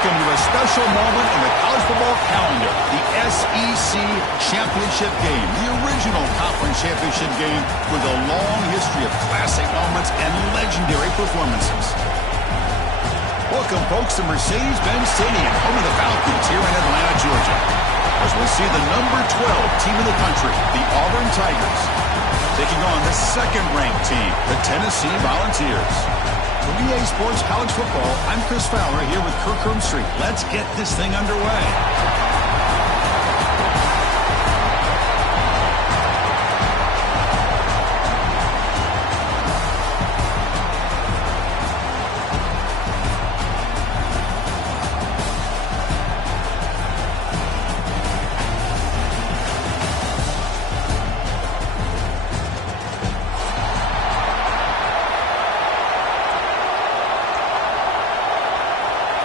Welcome to a special moment in the college football calendar, the SEC Championship Game, the original conference championship game with a long history of classic moments and legendary performances. Welcome, folks, to Mercedes-Benz Stadium, home of the Falcons here in Atlanta, Georgia, as we see the number 12 team in the country, the Auburn Tigers, taking on the second-ranked team, the Tennessee Volunteers. For EA Sports College Football, I'm Chris Fowler here with Kirk Herbstreit. Let's get this thing underway.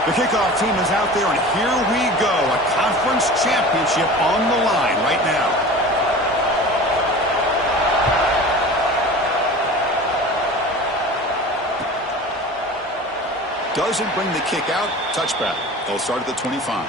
The kickoff team is out there, and here we go. A conference championship on the line right now. Doesn't bring the kick out. Touchback. They'll start at the 25.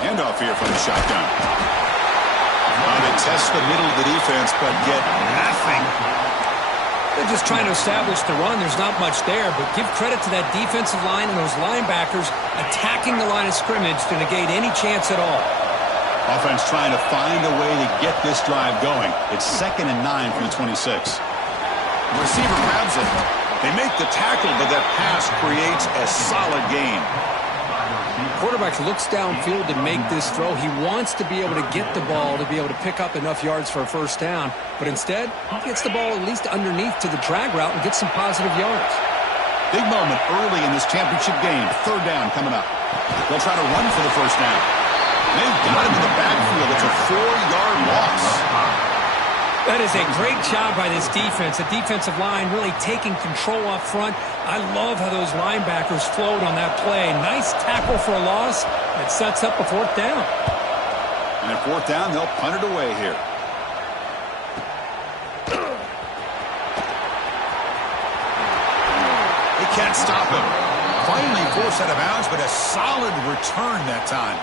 Handoff here from the shotgun. Trying to test the middle of the defense, but get nothing. They're just trying to establish the run. There's not much there, but give credit to that defensive line and those linebackers attacking the line of scrimmage to negate any chance at all. Offense trying to find a way to get this drive going. It's 2nd and 9 from the 26. The receiver grabs it. They make the tackle, but that pass creates a solid gain. Quarterback looks downfield to make this throw. He wants to be able to get the ball to be able to pick up enough yards for a first down, but instead, he gets the ball at least underneath to the drag route and gets some positive yards. Big moment early in this championship game. 3rd down coming up. They'll try to run for the first down. They've got him in the backfield. It's a 4-yard loss. That is a great job by this defense. The defensive line really taking control up front. I love how those linebackers flowed on that play. Nice tackle for a loss. It sets up a 4th down. And at 4th down, they'll punt it away here. They can't stop him. Finally forced out of bounds, but a solid return that time.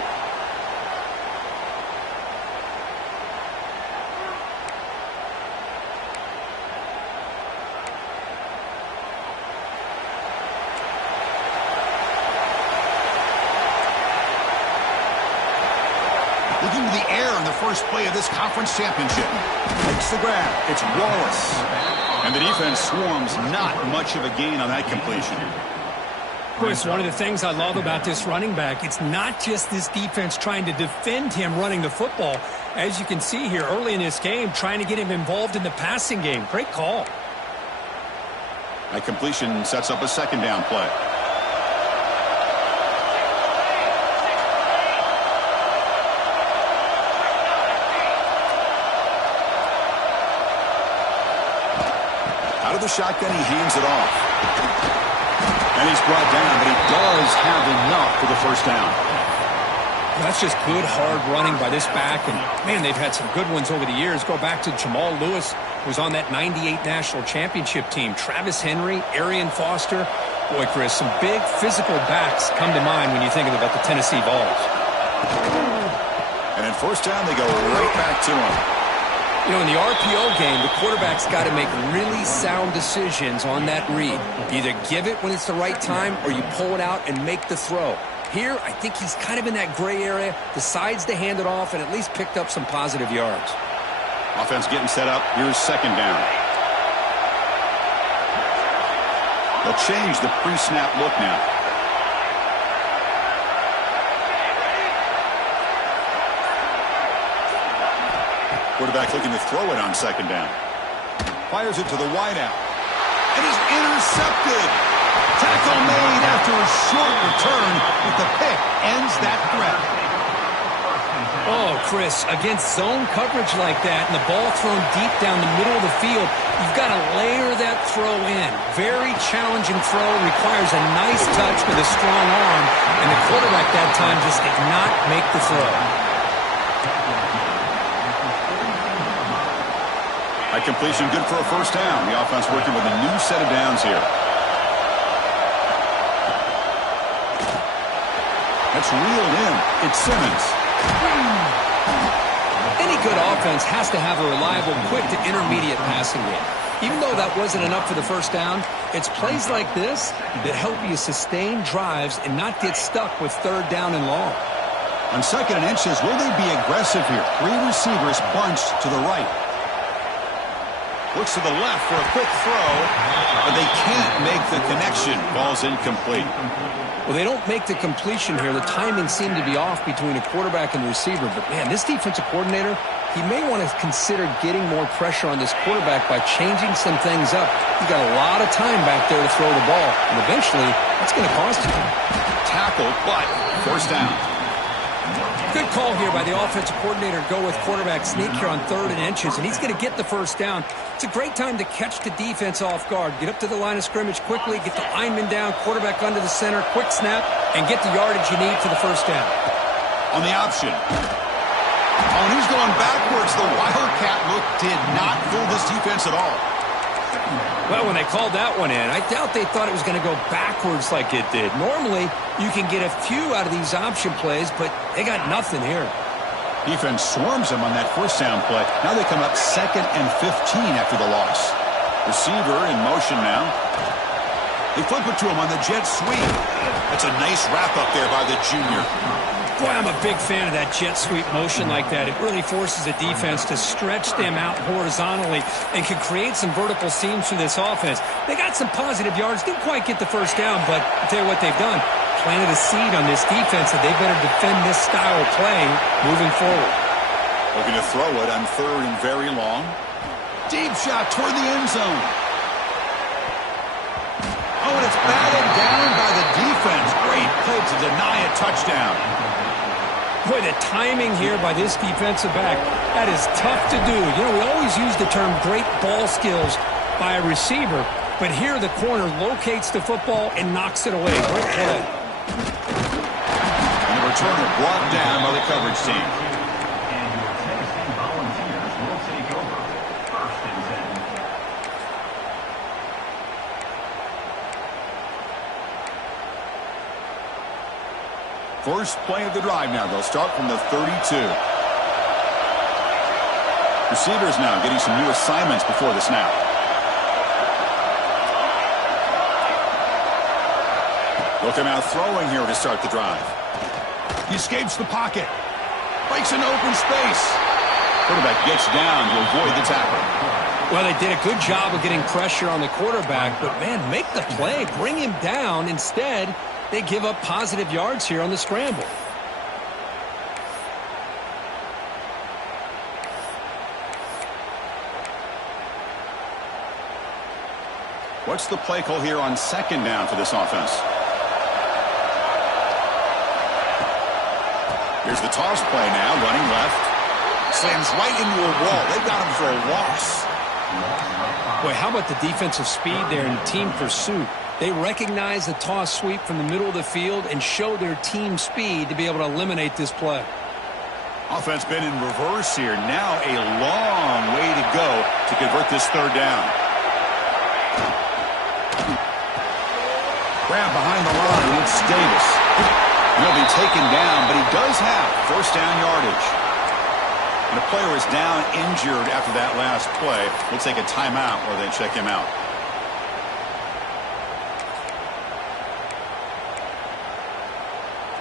Looking to the air in the first play of this conference championship. Takes the grab. It's Wallace. And the defense swarms. Not much of a gain on that completion. Chris, one of the things I love about this running back, it's not just this defense trying to defend him running the football. As you can see here early in this game, trying to get him involved in the passing game. Great call. That completion sets up a 2nd down play. Out of the shotgun, he hands it off. And he's brought down, but he does have enough for the first down. That's just good, hard running by this back. And, man, they've had some good ones over the years. Go back to Jamal Lewis, who was on that 98 national championship team. Travis Henry, Arian Foster. Boy, Chris, some big physical backs come to mind when you're thinking about the Tennessee Vols. And at 1st down, they go right back to him. You know, in the RPO game, the quarterback's got to make really sound decisions on that read. Either give it when it's the right time or you pull it out and make the throw. Here, I think he's kind of in that gray area, decides to hand it off and at least picked up some positive yards. Offense getting set up. Here's 2nd down. They'll change the pre-snap look now. Quarterback looking to throw it on 2nd down. Fires it to the wideout. And he's intercepted. Tackle made after a short return, but the pick ends that threat. Oh, Chris, against zone coverage like that and the ball thrown deep down the middle of the field, you've got to layer that throw in. Very challenging throw, requires a nice touch with a strong arm, and the quarterback that time just did not make the throw. That completion good for a first down. The offense working with a new set of downs here. That's reeled in. It's Simmons. Any good offense has to have a reliable, quick to intermediate passing game. Even though that wasn't enough for the first down, it's plays like this that help you sustain drives and not get stuck with third down and long. On 2nd and inches, will they be aggressive here? 3 receivers bunched to the right. Looks to the left for a quick throw, but they can't make the connection. Ball's incomplete. Well, they don't make the completion here. The timing seemed to be off between a quarterback and the receiver. But, man, this defensive coordinator, he may want to consider getting more pressure on this quarterback by changing some things up. He's got a lot of time back there to throw the ball, and eventually that's going to cost you. Tackle, but first down. Good call here by the offensive coordinator to go with quarterback sneak here on 3rd and inches, and he's going to get the first down. It's a great time to catch the defense off guard. Get up to the line of scrimmage quickly, get the lineman down, quarterback under the center, quick snap, and get the yardage you need for the first down. On the option. Oh, and he's going backwards. The Wildcat look did not fool this defense at all. Well, when they called that one in, I doubt they thought it was going to go backwards like it did. Normally, you can get a few out of these option plays, but they got nothing here. Defense swarms them on that first down play. Now they come up 2nd and 15 after the loss. Receiver in motion now. They flip it to him on the jet sweep. That's a nice wrap up there by the junior. Boy, I'm a big fan of that jet sweep motion like that. It really forces a defense to stretch them out horizontally and can create some vertical seams through this offense. They got some positive yards. Didn't quite get the first down, but I'll tell you what they've done. Planted a seed on this defense that they better defend this style of play moving forward. Looking to throw it on 3rd and very long. Deep shot toward the end zone. Oh, and it's batted down by the defense. Great play to deny a touchdown. Boy, the timing here by this defensive back, that is tough to do. You know, we always use the term great ball skills by a receiver, but here the corner locates the football and knocks it away. Great play. And the returner brought down by the coverage team. First play of the drive now. They'll start from the 32. Receivers now getting some new assignments before the snap. They'll come out throwing here to start the drive. He escapes the pocket. Breaks an open space. Quarterback gets down to avoid the tackle. Well, they did a good job of getting pressure on the quarterback, but, man, make the play. Bring him down. Instead, they give up positive yards here on the scramble. What's the play call here on 2nd down for this offense? Here's the toss play now, running left. Slams right into a wall. They got him for a loss. Boy, how about the defensive speed there in team pursuit? They recognize the toss sweep from the middle of the field and show their team speed to be able to eliminate this play. Offense been in reverse here. Now a long way to go to convert this 3rd down. Grab behind the line. It's Davis. He'll be taken down, but he does have first down yardage. And the player is down injured after that last play. We'll take a timeout or they check him out.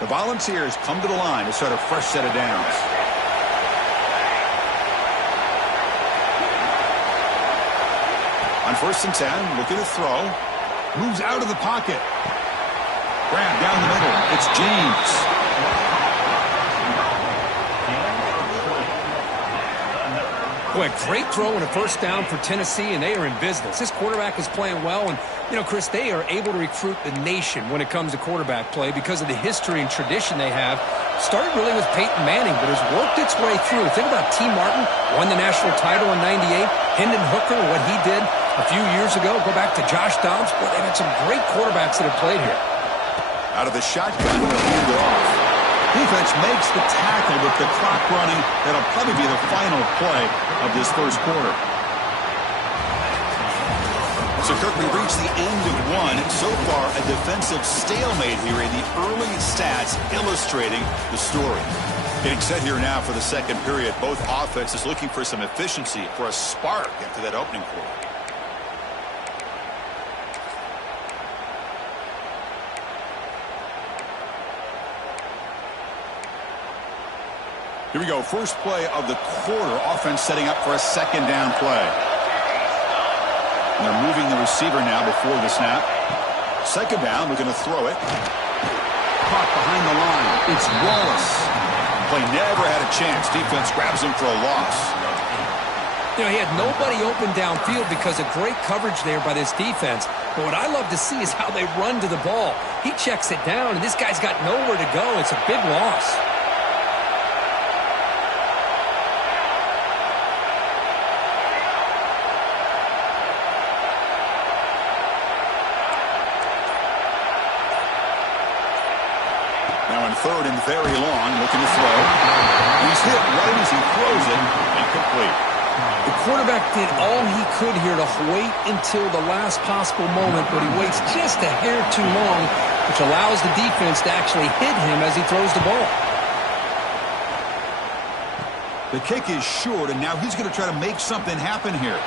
The Volunteers come to the line to start a fresh set of downs. On 1st and 10, look at the throw. Moves out of the pocket. Grab down the middle. It's James. Boy, great throw and a first down for Tennessee, and they are in business. This quarterback is playing well, and, you know, Chris, they are able to recruit the nation when it comes to quarterback play because of the history and tradition they have. Started really with Peyton Manning, but has worked its way through. Think about T. Martin, won the national title in '98. Hendon Hooker, what he did a few years ago. Go back to Josh Dobbs. Boy, they've had some great quarterbacks that have played here. Out of the shotgun, they'll hand it off. Defense makes the tackle with the clock running. That'll probably be the final play of this first quarter. So, Kirk, we reached the end of one. So far, a defensive stalemate here in the early stats illustrating the story. Getting set here now for the second period. Both offenses looking for some efficiency, for a spark after that opening quarter. Here we go. First play of the quarter. Offense setting up for a second down play. And they're moving the receiver now before the snap. Second down. They're going to throw it. Caught behind the line. It's Wallace. Play never had a chance. Defense grabs him for a loss. You know, he had nobody open downfield because of great coverage there by this defense. But what I love to see is how they run to the ball. He checks it down, and this guy's got nowhere to go. It's a big loss. Third and very long, looking to throw. He's hit right as he throws it, incomplete. The quarterback did all he could here to wait until the last possible moment, but he waits just a hair too long, which allows the defense to actually hit him as he throws the ball. The kick is short, and now he's going to try to make something happen here.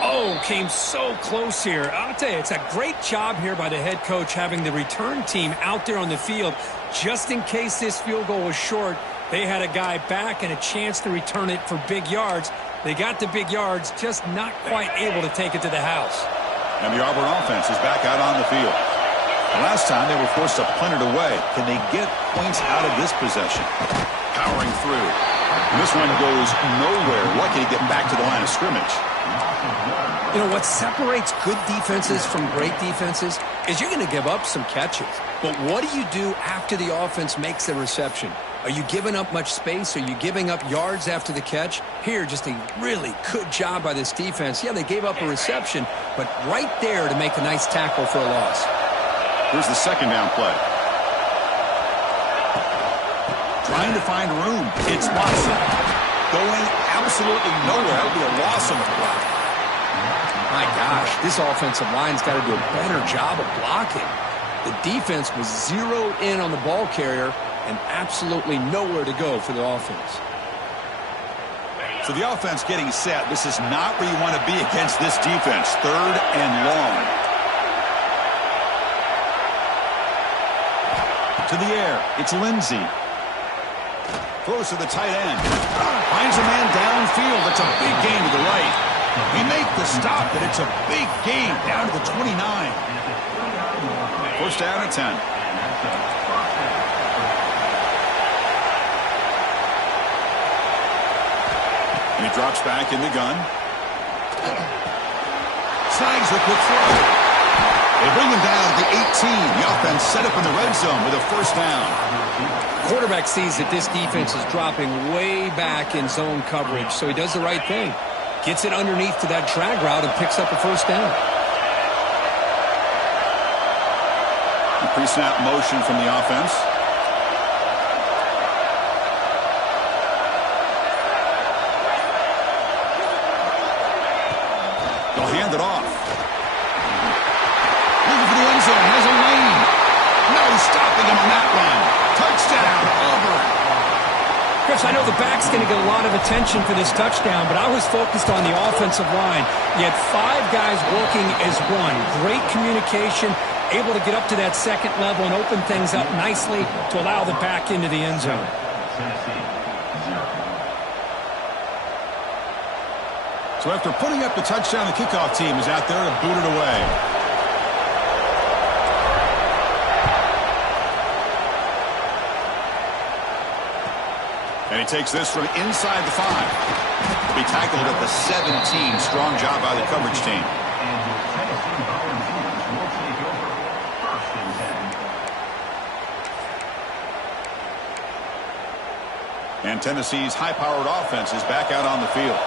Oh, came so close here. I'll tell you, it's a great job here by the head coach having the return team out there on the field. Just in case this field goal was short, they had a guy back and a chance to return it for big yards. They got the big yards, just not quite able to take it to the house. And the Auburn offense is back out on the field. The last time they were forced to punt it away. Can they get points out of this possession? Powering through. And this one goes nowhere. Lucky to get back to the line of scrimmage. You know, what separates good defenses from great defenses is you're going to give up some catches. But what do you do after the offense makes the reception? Are you giving up much space? Are you giving up yards after the catch? Here, just a really good job by this defense. Yeah, they gave up a reception, but right there to make a nice tackle for a loss. Here's the second down play. Trying to find room. It's Watson. Going absolutely nowhere. That'll be a loss on the block. My gosh, this offensive line's got to do a better job of blocking. The defense was zeroed in on the ball carrier and absolutely nowhere to go for the offense. So the offense getting set. This is not where you want to be against this defense. Third and long. To the air. It's Lindsey. Throws to the tight end. Finds a man downfield. It's a big gain to the right. He make the stop, and it's a big gain down to the 29. First down at 10. And he drops back in the gun. Snags the quick throw. They bring him down to the 18. The offense set up in the red zone with a first down. Quarterback sees that this defense is dropping way back in zone coverage, so he does the right thing. Gets it underneath to that drag route and picks up a first down. Pre-snap motion from the offense. They'll hand it off. Looking for the end zone. Has a lane. No stopping him on that one. Touchdown, Auburn. Chris, I know the back's going to get a lot of attention for this touchdown, but I was focused on the offensive line. You had 5 guys working as one. Great communication, able to get up to that second level and open things up nicely to allow the back into the end zone. So after putting up the touchdown, the kickoff team is out there to boot it away. And he takes this from inside the 5. He'll be tackled at the 17. Strong job by the coverage team. And Tennessee's high-powered offense is back out on the field.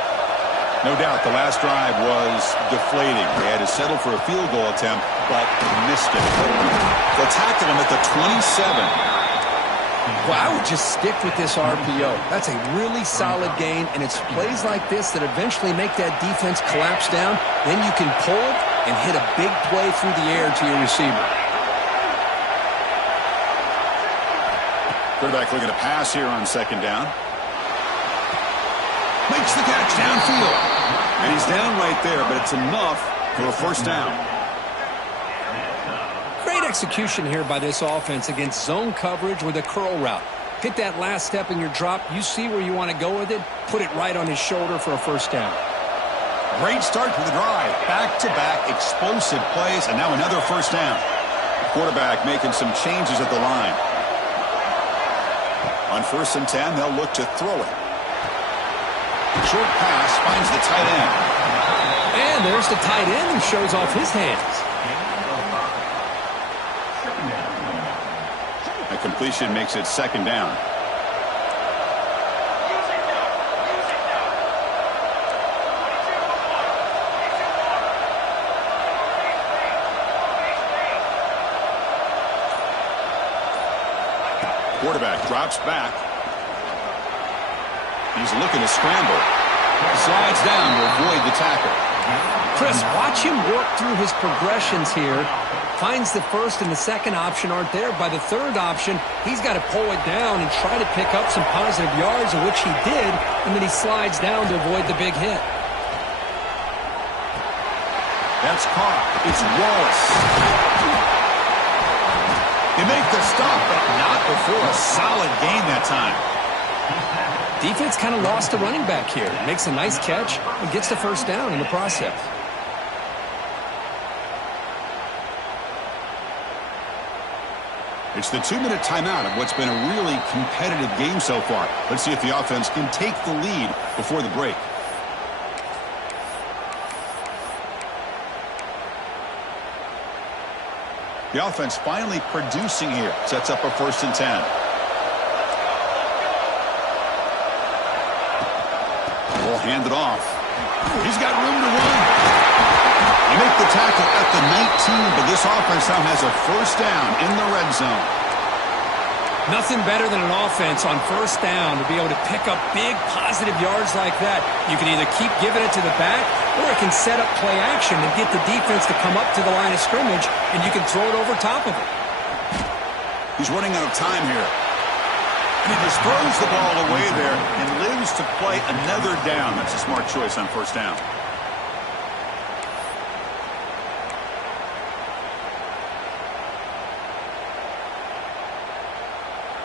No doubt the last drive was deflating. They had to settle for a field goal attempt, but missed it. They'll tackle him at the 27. Well, I would just stick with this RPO. That's a really solid gain, and it's plays like this that eventually make that defense collapse down. Then you can pull it and hit a big play through the air to your receiver. Quarterback looking to pass here on second down. Makes the catch downfield. And he's down right there, but it's enough for a first down. Great execution here by this offense against zone coverage with a curl route. Hit that last step in your drop. You see where you want to go with it. Put it right on his shoulder for a first down. Great start to the drive. Back-to-back explosive plays, and now another first down. Quarterback making some changes at the line. On 1st and 10, they'll look to throw it. Short pass finds the tight end. And there's the tight end who shows off his hands. A completion makes it second down. Quarterback drops back. He's looking to scramble. Slides down to avoid the tackle. Chris, watch him work through his progressions here. Finds the first and the second option aren't there. By the third option, he's got to pull it down and try to pick up some positive yards, of which he did, and then he slides down to avoid the big hit. That's caught. It's Wallace. They make the stop, but not before a solid gain that time. Defense kind of lost a running back here. Makes a nice catch and gets the first down in the process. It's the 2-minute timeout of what's been a really competitive game so far. Let's see if the offense can take the lead before the break. The offense finally producing here. Sets up a 1st and 10. Will hand it off. He's got room to run. They make the tackle at the 19, but this offense now has a first down in the red zone. Nothing better than an offense on first down to be able to pick up big positive yards like that. You can either keep giving it to the back, or it can set up play action and get the defense to come up to the line of scrimmage, and you can throw it over top of it. He's running out of time here. And he just throws the ball away there and lives to play another down. That's a smart choice on first down.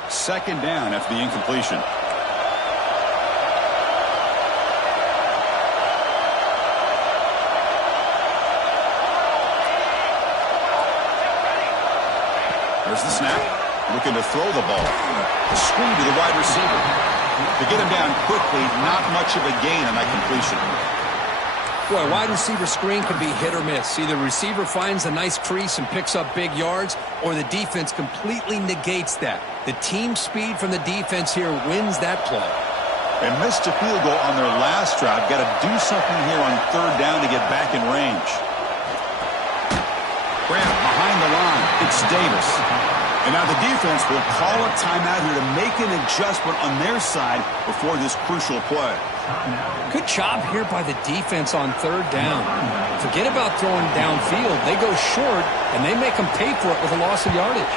Second down after the incompletion. There's the snap. Looking to throw the ball. A screen to the wide receiver. To get him down quickly, not much of a gain on that completion. Boy, a wide receiver screen can be hit or miss. Either receiver finds a nice crease and picks up big yards, or the defense completely negates that. The team speed from the defense here wins that play. They missed a field goal on their last drive. Got to do something here on third down to get back in range. Grant behind the line. It's Davis. And now the defense will call a timeout here to make an adjustment on their side before this crucial play. Good job here by the defense on third down. Forget about throwing downfield. They go short, and they make them pay for it with a loss of yardage.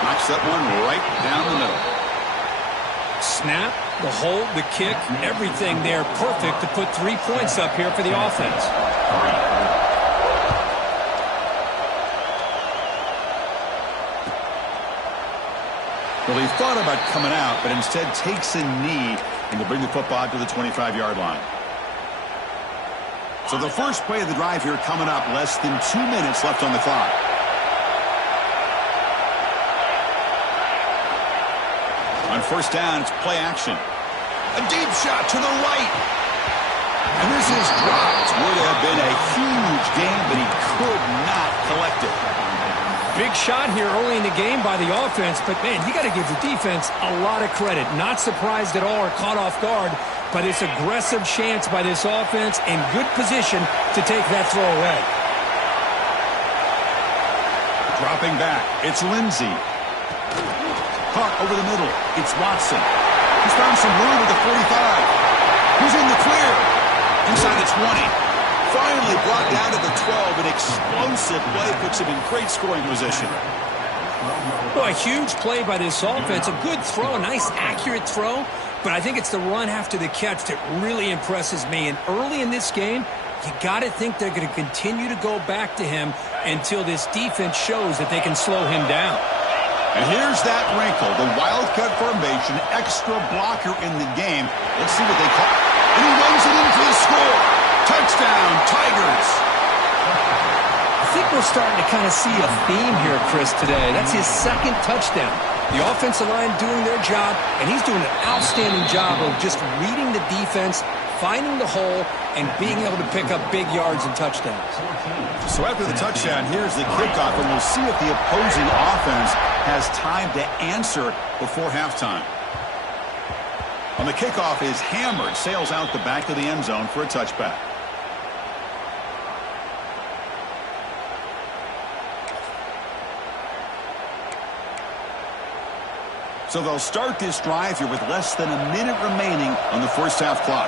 Knocks that one right down the middle. Snap, the hold, the kick, everything there perfect to put 3 points up here for the offense. Well, he thought about coming out, but instead takes a knee and to bring the football to the 25-yard line. So the first play of the drive here coming up, less than 2 minutes left on the clock. On first down, it's play action. A deep shot to the right. And this is dropped. Would have been a huge game, but he could not collect it. Big shot here early in the game by the offense, but, man, you got to give the defense a lot of credit. Not surprised at all or caught off guard, but it's aggressive chance by this offense and good position to take that throw away. Dropping back, it's Lindsey. Caught over the middle, it's Watson. He's found some room at the 45. He's in the clear. Inside the 20. Finally brought down to the 12. An explosive play puts him in great scoring position. Well, a huge play by this offense. A good throw, a nice accurate throw. But I think it's the run after the catch that really impresses me. And early in this game, you got to think they're going to continue to go back to him until this defense shows that they can slow him down. And here's that wrinkle, the wildcat formation, extra blocker in the game. Let's see what they call. And he runs it in for the score. Touchdown, Tigers. I think we're starting to kind of see a theme here, Chris, today. That's his second touchdown. The offensive line doing their job, and he's doing an outstanding job of just reading the defense, finding the hole, and being able to pick up big yards and touchdowns. So after the touchdown, here's the kickoff, and we'll see if the opposing offense has time to answer before halftime. On the kickoff is hammered, sails out the back of the end zone for a touchback. So they'll start this drive here with less than a minute remaining on the first half clock.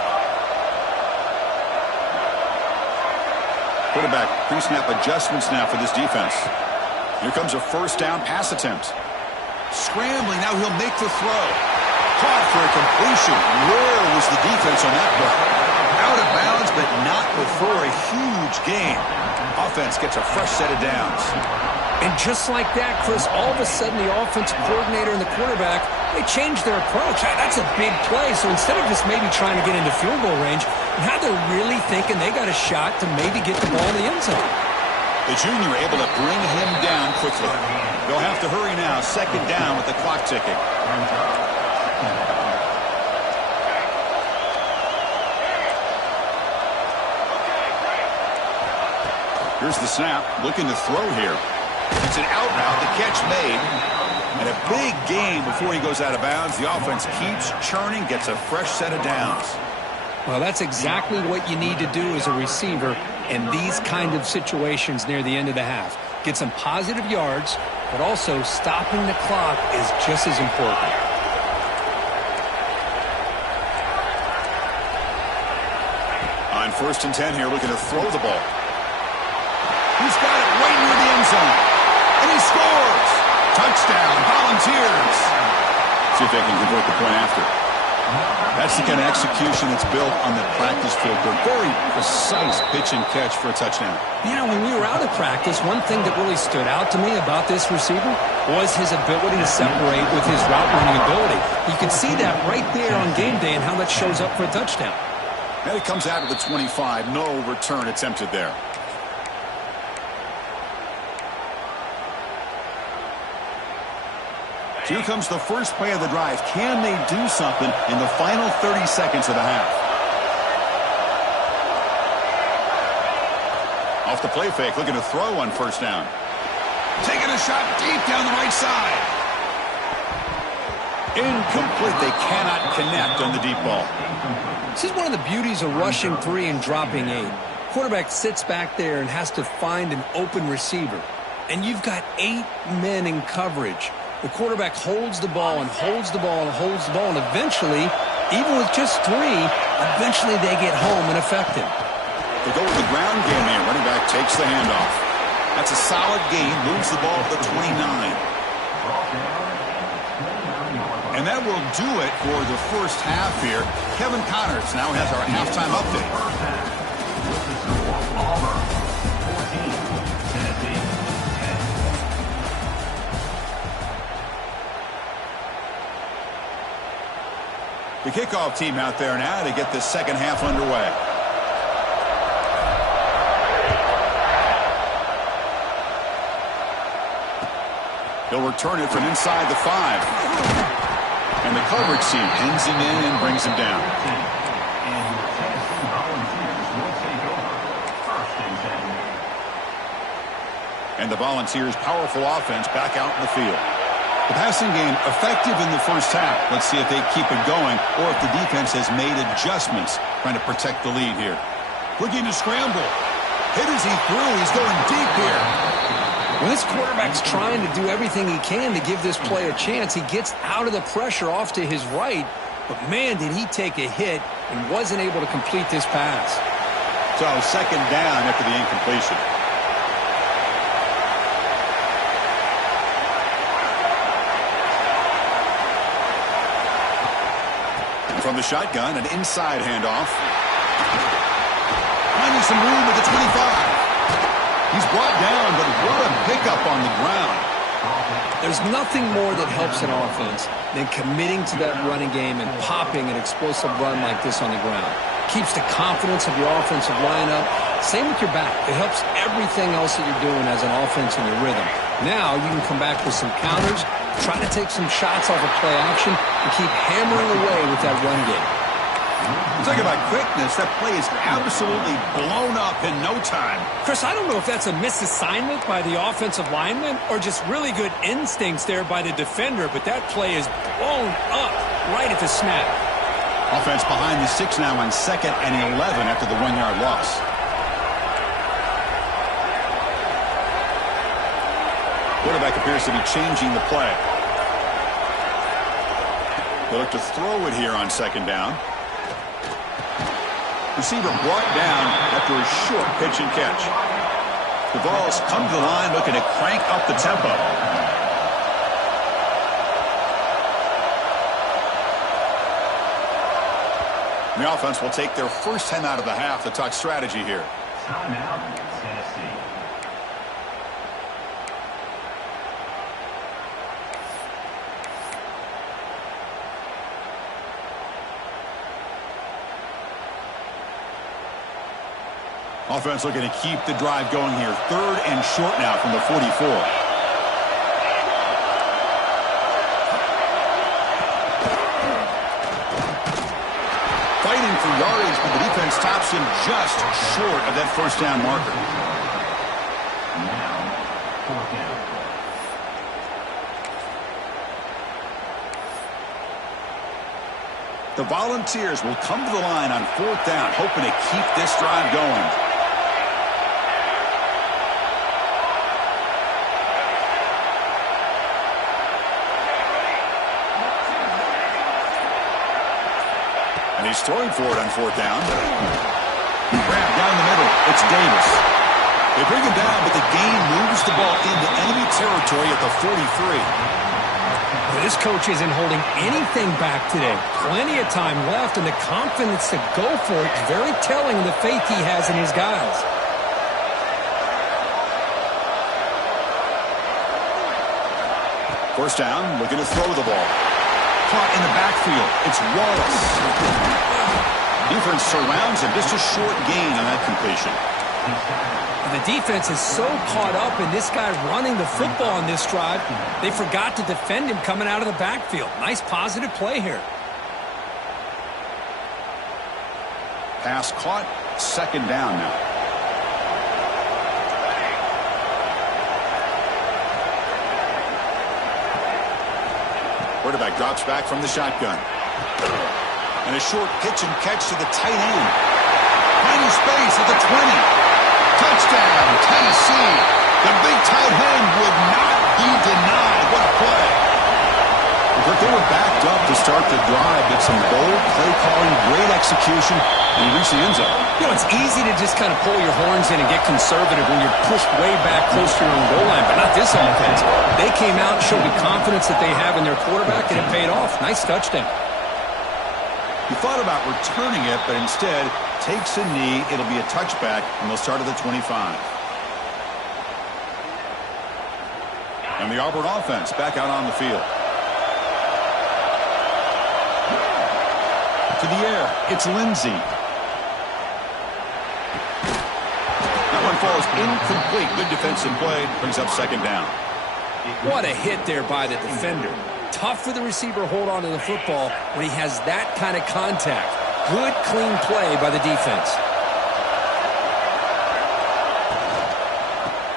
Quarterback pre-snap adjustments now for this defense. Here comes a first down pass attempt. Scrambling, now he'll make the throw. Caught for a completion. Where was the defense on that play? Out of bounds, but not before a huge gain. Offense gets a fresh set of downs. And just like that, Chris, all of a sudden the offensive coordinator and the quarterback, they changed their approach. That's a big play. So instead of just maybe trying to get into field goal range, now they're really thinking they got a shot to maybe get the ball in the end zone. The junior able to bring him down quickly. They'll have to hurry now. Second down with the clock ticking. Here's the snap. Looking to throw here. It's an out route. The catch made. And a big gain before he goes out of bounds. The offense keeps churning, gets a fresh set of downs. Well, that's exactly what you need to do as a receiver in these kind of situations near the end of the half. Get some positive yards, but also stopping the clock is just as important. On 1st and 10 here, looking to throw the ball. He's got it right near the end zone. And he scores! Touchdown, Volunteers! See if they can convert the point after. That's the kind of execution that's built on the practice field. They're very precise pitch and catch for a touchdown. Yeah, when we were out of practice, one thing that really stood out to me about this receiver was his ability to separate with his route running ability. You can see that right there on game day and how that shows up for a touchdown. And it comes out of the 25. No return attempted there. Here comes the first play of the drive. Can they do something in the final 30 seconds of the half? Off the play fake, looking to throw on first down. Taking a shot deep down the right side. Incomplete. They cannot connect on the deep ball. This is one of the beauties of rushing 3 and dropping 8. Quarterback sits back there and has to find an open receiver. And you've got 8 men in coverage. The quarterback holds the ball and holds the ball and holds the ball, and eventually, even with just 3, eventually they get home and affect him. They go with the ground game here. Running back takes the handoff. That's a solid gain. Moves the ball to the 29. And that will do it for the first half here. Kevin Connors now has our halftime update. The kickoff team out there now to get this second half underway. He'll return it from inside the 5. And And the coverage team pins him in and brings him down. And the Volunteers' powerful offense back out in the field. The passing game effective in the first half. Let's see if they keep it going or if the defense has made adjustments trying to protect the lead here. Looking to scramble. Hit as he threw. He's going deep here. When this quarterback's trying to do everything he can to give this play a chance, he gets out of the pressure off to his right. But, man, did he take a hit and wasn't able to complete this pass. So, second down after the incompletion. From the shotgun, an inside handoff. Finding some room at the 25. He's brought down, but what a pickup on the ground. There's nothing more that helps an offense than committing to that running game and popping an explosive run like this on the ground. Keeps the confidence of your offensive lineup. Same with your back. It helps everything else that you're doing as an offense in your rhythm. Now you can come back with some counters, try to take some shots off of play action, and keep hammering away with that run game. Talk about quickness. That play is absolutely blown up in no time. Chris, I don't know if that's a misassignment by the offensive lineman or just really good instincts there by the defender, but that play is blown up right at the snap. Offense behind the 6 now on 2nd and 11 after the 1-yard loss. Quarterback appears to be changing the play. They look to throw it here on 2nd down. Receiver brought down after a short pitch and catch. The Vols come to the line looking to crank up the tempo. The offense will take their first 10 out of the half to talk strategy here. Timeout, Tennessee. Offense looking to keep the drive going here. 3rd and short now from the 44. Fighting for yardage, but the defense stops him just short of that first down marker. Now, 4th down. The Volunteers will come to the line on 4th down, hoping to keep this drive going. And he's throwing for it on 4th down. Wrapped down the middle. It's Davis. They bring him down, but the gain moves the ball into enemy territory at the 43. This coach isn't holding anything back today. Plenty of time left, and the confidence to go for it is very telling of the faith he has in his guys. First down, looking to throw the ball. Caught in the backfield. It's Wallace. Defense surrounds him. Just a short gain on that completion. The defense is so caught up in this guy running the football on this drive, they forgot to defend him coming out of the backfield. Nice positive play here. Pass caught. 2nd down now. Quarterback drops back from the shotgun. And a short pitch and catch to the tight end. Finding space at the 20. Touchdown, Tennessee. The big tight end would not be denied. What a play. But they were backed up to start the drive. Did some bold play calling, great execution, and he reached the end zone. You know, it's easy to just kind of pull your horns in and get conservative when you're pushed way back close to your own goal line, but not this offense. They came out and showed the confidence that they have in their quarterback, and it paid off. Nice touchdown. He thought about returning it, but instead takes a knee. It'll be a touchback, and they'll start at the 25. And the Auburn offense back out on the field. To the air, it's Lindsey. That one falls incomplete. Good defensive play. Brings up 2nd down. What a hit there by the defender. tough for the receiver to hold on to the football when he has that kind of contact. Good, clean play by the defense.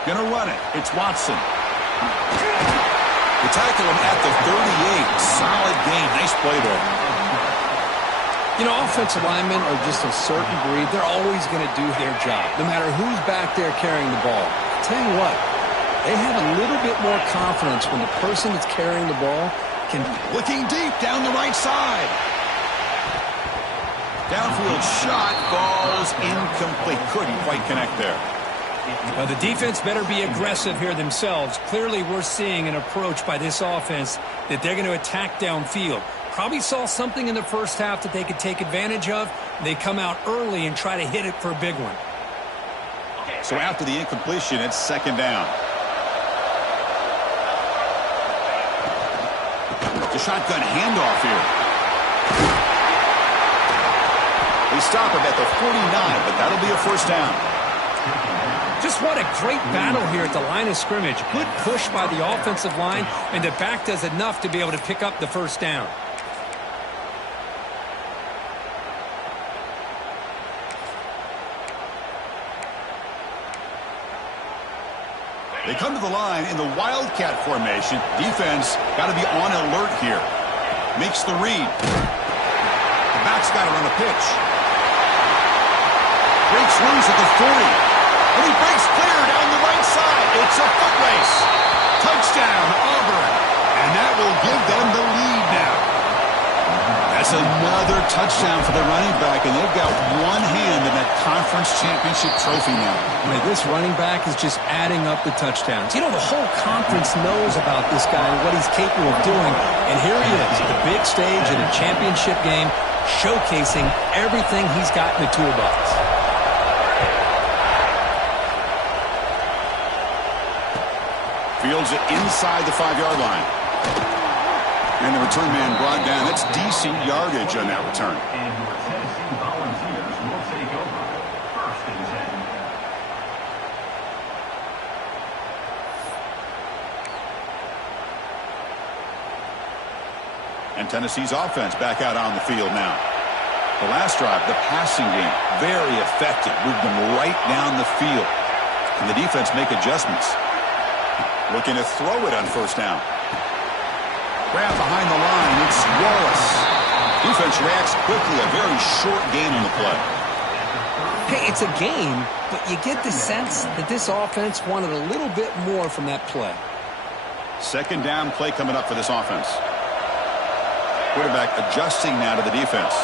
Gonna run it. It's Watson. They tackle him at the 38. Solid gain. Nice play there. You know, offensive linemen are just a certain breed. They're always going to do their job, no matter who's back there carrying the ball. I'll tell you what, they have a little bit more confidence when the person that's carrying the ball can... Looking deep down the right side. Downfield shot falls incomplete. Couldn't quite connect there. Well, the defense better be aggressive here themselves. Clearly, we're seeing an approach by this offense that they're going to attack downfield. Probably saw something in the first half that they could take advantage of. They come out early and try to hit it for a big one. So after the incompletion, it's second down. The shotgun handoff here. They stop him at the 49, but that'll be a first down. Just what a great battle here at the line of scrimmage. Good push by the offensive line, and the back does enough to be able to pick up the first down. They come to the line in the Wildcat formation. Defense got to be on alert here. Makes the read. The back's got to run a pitch. Breaks loose at the 40. And he breaks clear down the right side. It's a foot race. Touchdown, Auburn. And that will give them the lead now. That's another touchdown for the running back, and they've got one hand in that conference championship trophy now. Man, this running back is just adding up the touchdowns. You know, the whole conference knows about this guy and what he's capable of doing. And here he is, the big stage in a championship game, showcasing everything he's got in the toolbox. Fields it inside the 5-yard line. And the return man brought down. That's decent yardage on that return. And your Tennessee Volunteers will take over. First and 10. And Tennessee's offense back out on the field now. The last drive, the passing game, very effective. Moved them right down the field. And the defense make adjustments. Looking to throw it on first down. Grab behind the line. It's Wallace. Defense reacts quickly. A very short gain on the play. Hey, it's a game, but you get the sense that this offense wanted a little bit more from that play. Second down play coming up for this offense. Quarterback adjusting now to the defense.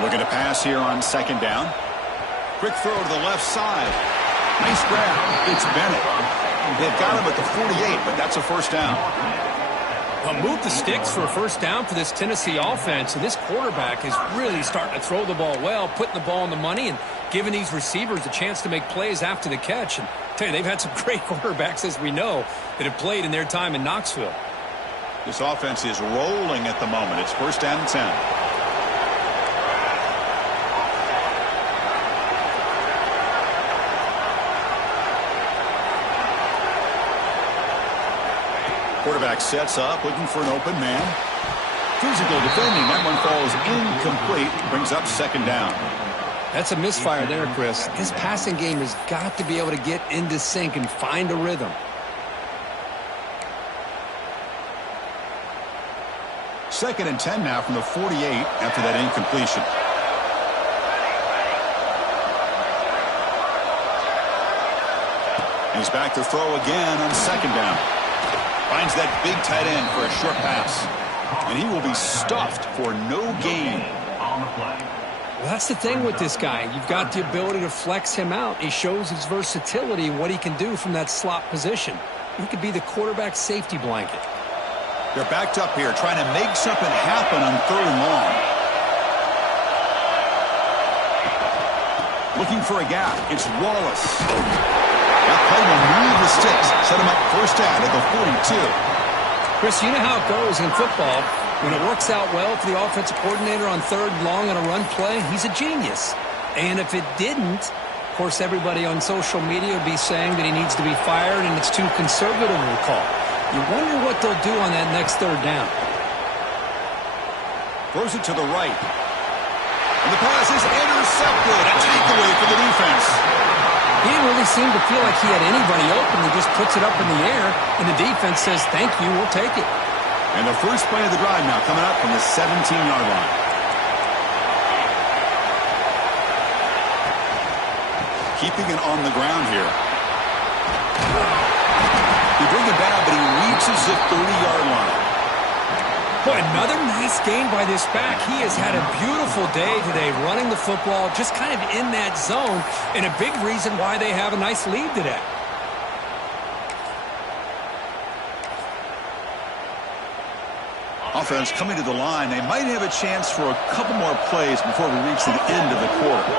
Looking to pass here on second down. Quick throw to the left side. Nice grab. It's Bennett. They've got him at the 48, but that's a first down. Well, move the sticks for a first down for this Tennessee offense, and this quarterback is really starting to throw the ball well, putting the ball on the money, and giving these receivers a chance to make plays after the catch. And I tell you, they've had some great quarterbacks, as we know, that have played in their time in Knoxville. This offense is rolling at the moment. It's first down and 10. Quarterback sets up, looking for an open man. Physical defending. That one falls incomplete. Brings up second down. That's a misfire there, Chris. His passing game has got to be able to get into sync and find a rhythm. Second and 10 now from the 48 after that incompletion. He's back to throw again on second down. Finds that big tight end for a short pass. And he will be stuffed for no gain. On the play. Well, that's the thing with this guy. You've got the ability to flex him out. He shows his versatility and what he can do from that slot position. He could be the quarterback safety blanket. They're backed up here trying to make something happen on third and long. Looking for a gap. It's Wallace. That play will move the sticks. Set him up first down at the 42. Chris, you know how it goes in football. When it works out well for the offensive coordinator on third and long on a run play, he's a genius. And if it didn't, of course, everybody on social media would be saying that he needs to be fired and it's too conservative of a call. You wonder what they'll do on that next third down. Throws it to the right. And the pass is intercepted. A takeaway for the defense. He didn't really seem to feel like he had anybody open. He just puts it up in the air, and the defense says, thank you, we'll take it. And the first play of the drive now coming up from the 17-yard line. Keeping it on the ground here. They bring it down, but he reaches the 30-yard line. Boy, another nice gain by this back. He has had a beautiful day today running the football, just kind of in that zone, and a big reason why they have a nice lead today. Offense coming to the line. They might have a chance for a couple more plays before we reach the end of the quarter.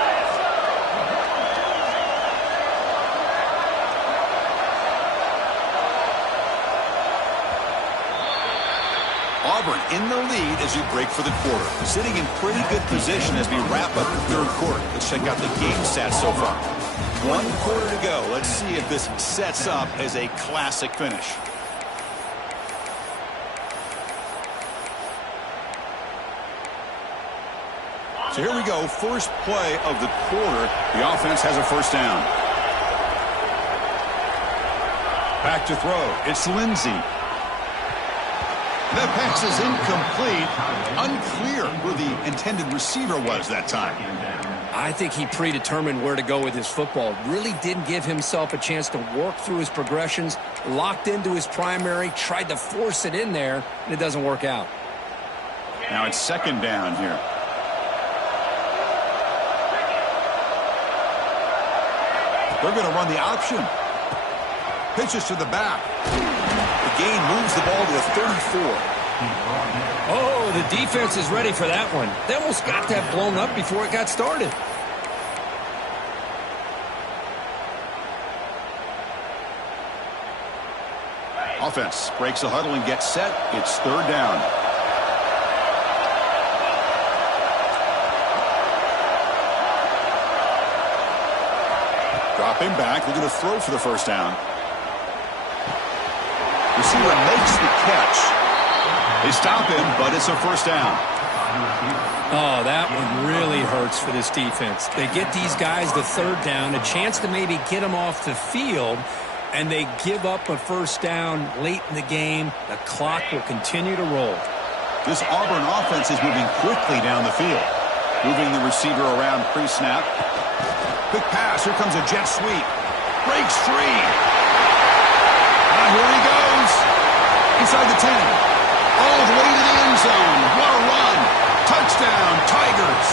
Auburn in the lead as we break for the quarter. Sitting in pretty good position as we wrap up the third quarter. Let's check out the game stats so far. 1 quarter to go. Let's see if this sets up as a classic finish. So here we go. First play of the quarter. The offense has a first down. Back to throw. It's Lindsey. That pass is incomplete. Unclear who the intended receiver was that time. I think he predetermined where to go with his football. Really didn't give himself a chance to work through his progressions. Locked into his primary, tried to force it in there, and it doesn't work out. Now it's second down here. They're going to run the option. Pitches to the back. The gain moves the ball to the 34. Oh, the defense is ready for that one. They almost got that blown up before it got started. Offense breaks the huddle and gets set. It's third down. Dropping back, looking to throw for the first down. Receiver makes the catch. They stop him, but it's a first down. Oh, that one really hurts for this defense. They get these guys the third down, a chance to maybe get them off the field, and they give up a first down late in the game. The clock will continue to roll. This Auburn offense is moving quickly down the field. Moving the receiver around pre-snap. Quick pass. Here comes a jet sweep. Breaks free. Here he goes. Inside the 10. All the way to the end zone. What a run. Touchdown, Tigers.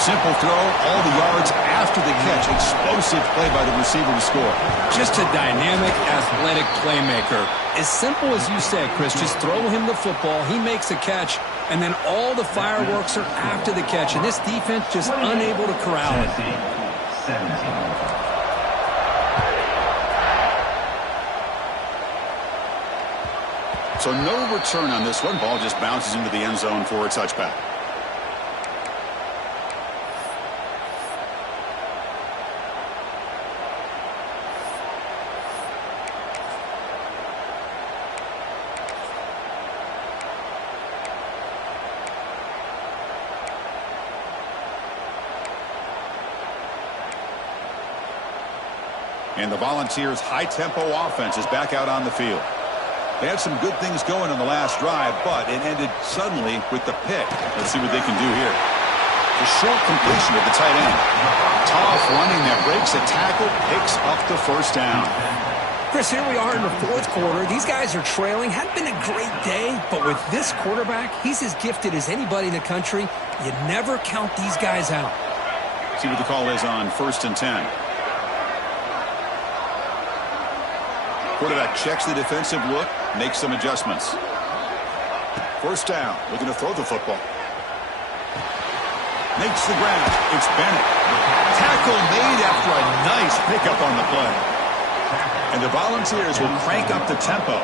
Simple throw. All the yards after the catch. Explosive play by the receiver to score. Just a dynamic, athletic playmaker. As simple as you said, Chris, just throw him the football. He makes a catch, and then all the fireworks are after the catch. And this defense just unable to corral it. 17. So no return on this one. Ball just bounces into the end zone for a touchback. And the Volunteers' high-tempo offense is back out on the field. They had some good things going on the last drive, but it ended suddenly with the pick. Let's see what they can do here. The short completion of the tight end. Tough running that breaks a tackle, picks up the first down. Chris, here we are in the fourth quarter. These guys are trailing. Hadn't been a great day, but with this quarterback, he's as gifted as anybody in the country. You never count these guys out. See what the call is on 1st and 10. Quarterback checks the defensive look, makes some adjustments. First down, looking to throw the football. Makes the grab. It's Bennett. Tackle made after a nice pickup on the play. And the Volunteers will crank up the tempo.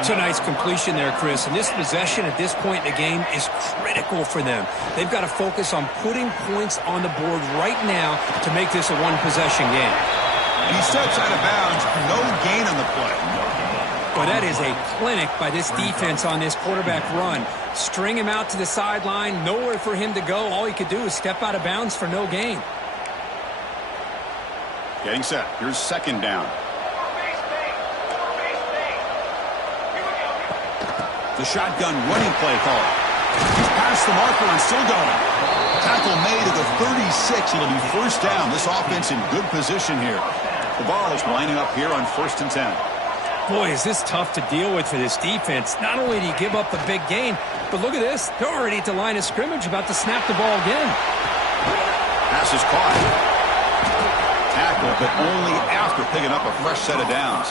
It's a nice completion there, Chris. And this possession at this point in the game is critical for them. They've got to focus on putting points on the board right now to make this a one-possession game. He steps out of bounds. No gain on the play. Well, that is a clinic by this defense on this quarterback run. String him out to the sideline, nowhere for him to go. All he could do is step out of bounds for no gain. Getting set. Here's second down. The shotgun running play call. He's past the marker and still going. Tackle made at the 36. It'll be first down. This offense in good position here. The ball is lining up here on 1st and 10. Boy, is this tough to deal with for this defense. Not only do you give up a big gain, but look at this. They're already at the line of scrimmage about to snap the ball again. Pass is caught. Tackle, but only after picking up a fresh set of downs.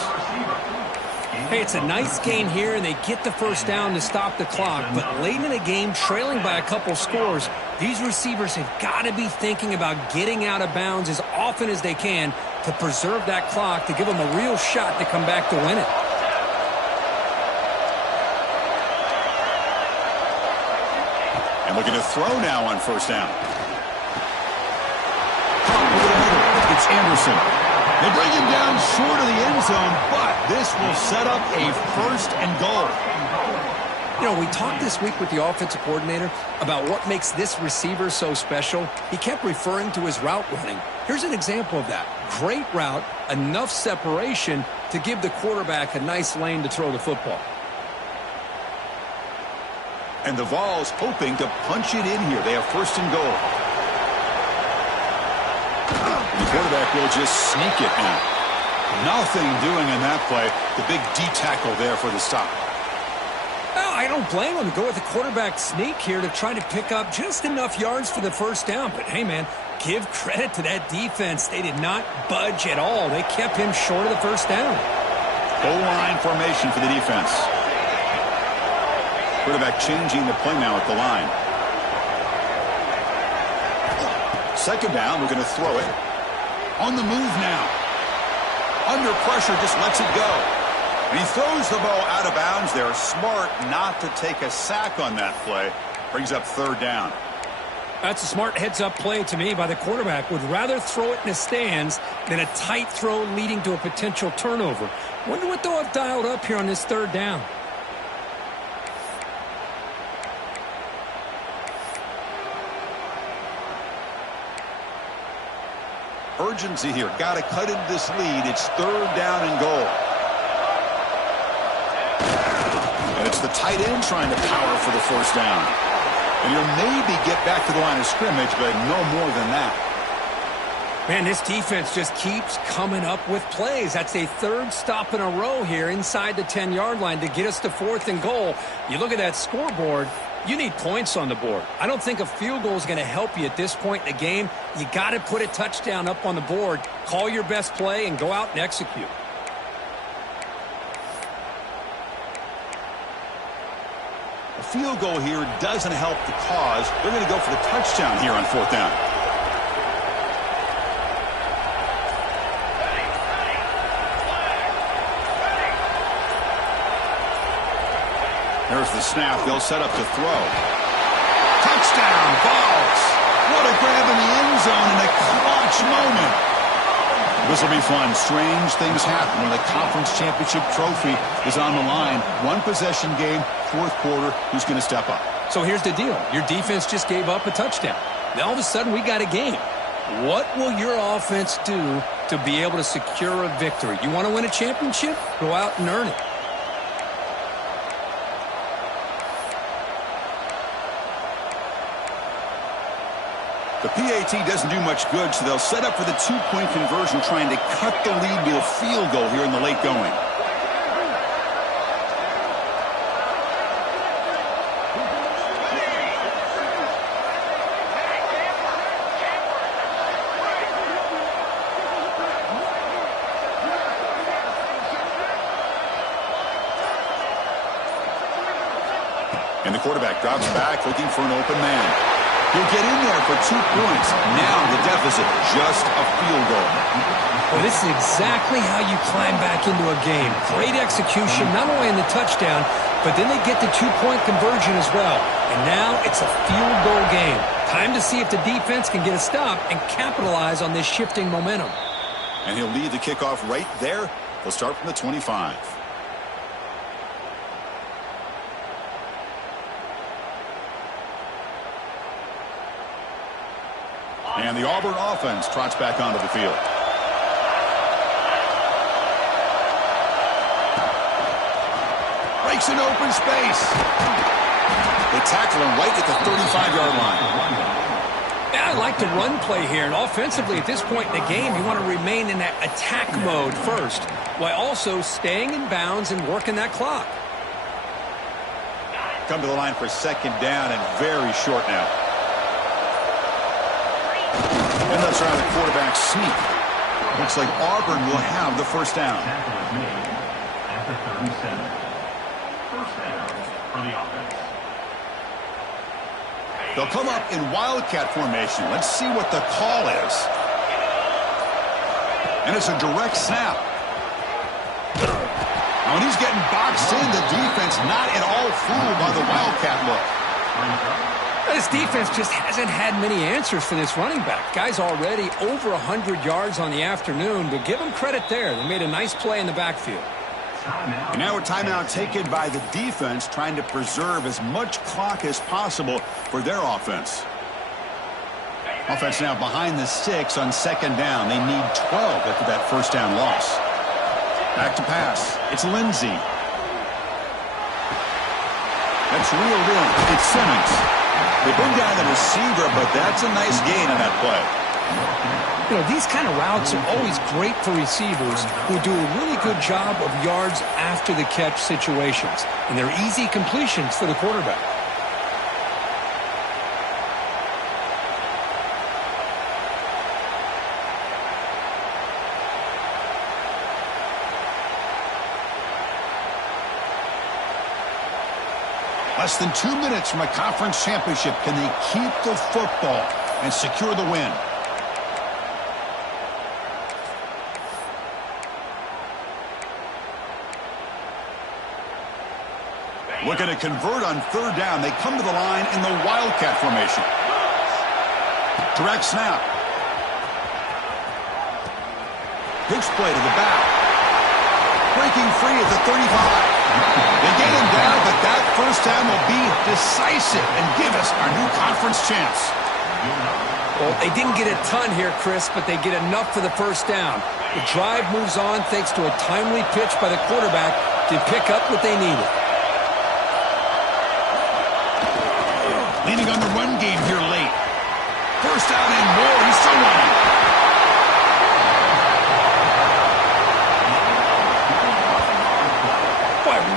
Hey, it's a nice gain here, and they get the first down to stop the clock. But late in the game, trailing by a couple scores, these receivers have got to be thinking about getting out of bounds as often as they can to preserve that clock, to give them a real shot to come back to win it. And looking to throw now on first down. It's Anderson. They bring him down short of the end zone, but this will set up a 1st and goal. You know, we talked this week with the offensive coordinator about what makes this receiver so special. He kept referring to his route running. Here's an example of that. Great route, enough separation to give the quarterback a nice lane to throw the football. And the Vols hoping to punch it in here. They have 1st and goal. The quarterback will just sneak it in. Nothing doing in that play. The big D tackle there for the stop. Well, I don't blame him to go with the quarterback sneak here to try to pick up just enough yards for the first down. But, hey, man, give credit to that defense. They did not budge at all. They kept him short of the first down. Goal line formation for the defense. Quarterback changing the play now at the line. Second down, we're going to throw it. On the move now. Under pressure, just lets it go. And he throws the ball out of bounds there. Smart not to take a sack on that play. Brings up 3rd down. That's a smart heads-up play to me by the quarterback. Would rather throw it in the stands than a tight throw leading to a potential turnover. Wonder what they'll have dialed up here on this 3rd down. Urgency here. Got to cut into this lead. It's 3rd down and goal. And it's the tight end trying to power for the first down. And he'll maybe get back to the line of scrimmage, but no more than that. Man, this defense just keeps coming up with plays. That's a 3rd stop in a row here inside the 10-yard line to get us to 4th and goal. You look at that scoreboard, you need points on the board. I don't think a field goal is going to help you at this point in the game. You got to put a touchdown up on the board, call your best play, and go out and execute. A field goal here doesn't help the cause. They're going to go for the touchdown here on 4th down. There's the snap. They'll set up to throw. Touchdown, Vols. What a grab in the end zone in a clutch moment. This will be fun. Strange things happen when the conference championship trophy is on the line. One possession game, 4th quarter. Who's going to step up? So here's the deal. Your defense just gave up a touchdown. Now all of a sudden we got a game. What will your offense do to be able to secure a victory? You want to win a championship? Go out and earn it. The PAT doesn't do much good, so they'll set up for the 2-point conversion, trying to cut the lead to a field goal here in the late going. And the quarterback drops back, looking for an open man. He'll get in there for 2 points. Now the deficit, just a field goal. Well, Well, this is exactly how you climb back into a game. Great execution, not only in the touchdown, but then they get the two-point conversion as well. And now it's a field goal game. Time to see if the defense can get a stop and capitalize on this shifting momentum. And he'll lead the kickoff right there. They'll start from the 25. And the Auburn offense trots back onto the field. Breaks an open space. They tackle him right at the 35-yard line. Yeah, I like the run play here. And offensively, at this point in the game, you want to remain in that attack mode first, while also staying in bounds and working that clock. Come to the line for second down and very short now. And let's try the quarterback sneak. Looks like Auburn will have the first down. Tackle is made at the 37. First down for the offense. They'll come up in Wildcat formation. Let's see what the call is. And it's a direct snap. Now, when he's getting boxed in, the defense not at all fooled by the Wildcat look. This defense just hasn't had many answers for this running back. Guy's already over 100 yards on the afternoon, but give him credit there. They made a nice play in the backfield. And now a timeout taken by the defense, trying to preserve as much clock as possible for their offense. Offense now behind the 6 on second down. They need 12 after that first down loss. Back to pass. It's Lindsey. That's reeled in. It's Simmons. They bring down the receiver, but that's a nice gain on that play. You know, these kind of routes are always great for receivers who do a really good job of yards after the catch situations. And they're easy completions for the quarterback. Less than 2 minutes from a conference championship. Can they keep the football and secure the win? Looking to convert on third down. They come to the line in the Wildcat formation. Direct snap. Pitch play to the back. Breaking free at the 35. They get him down, but that first down will be decisive and give us our new conference chance. Well, they didn't get a ton here, Chris, but they get enough for the first down. The drive moves on thanks to a timely pitch by the quarterback to pick up what they needed. Leaning on the run game here late. First down and more. He's still running.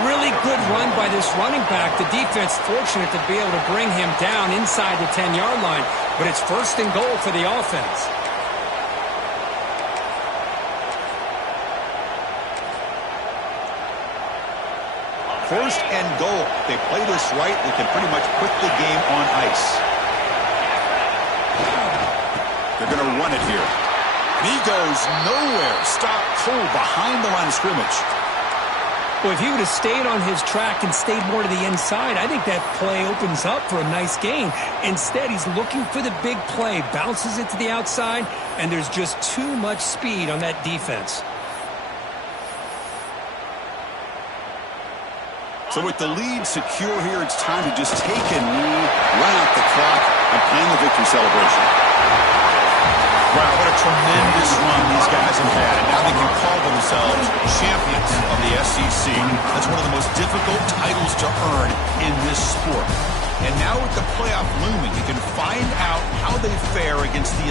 Really good run by this running back. The defense fortunate to be able to bring him down inside the 10-yard line, but it's first and goal for the offense. First and goal. If they play this right, they can pretty much put the game on ice. They're going to run it here. And he goes nowhere. Stopped cold behind the line of scrimmage. Well, if he would have stayed on his track and stayed more to the inside, I think that play opens up for a nice gain. Instead, he's looking for the big play, bounces it to the outside, and there's just too much speed on that defense. So with the lead secure here, it's time to just take a knee, run out the clock, and plan the victory celebration. Wow, what a tremendous run these guys have had. And now they can call themselves champions of the SEC. That's one of the most difficult titles to earn in this sport. And now with the playoff looming, you can find out how they fare against the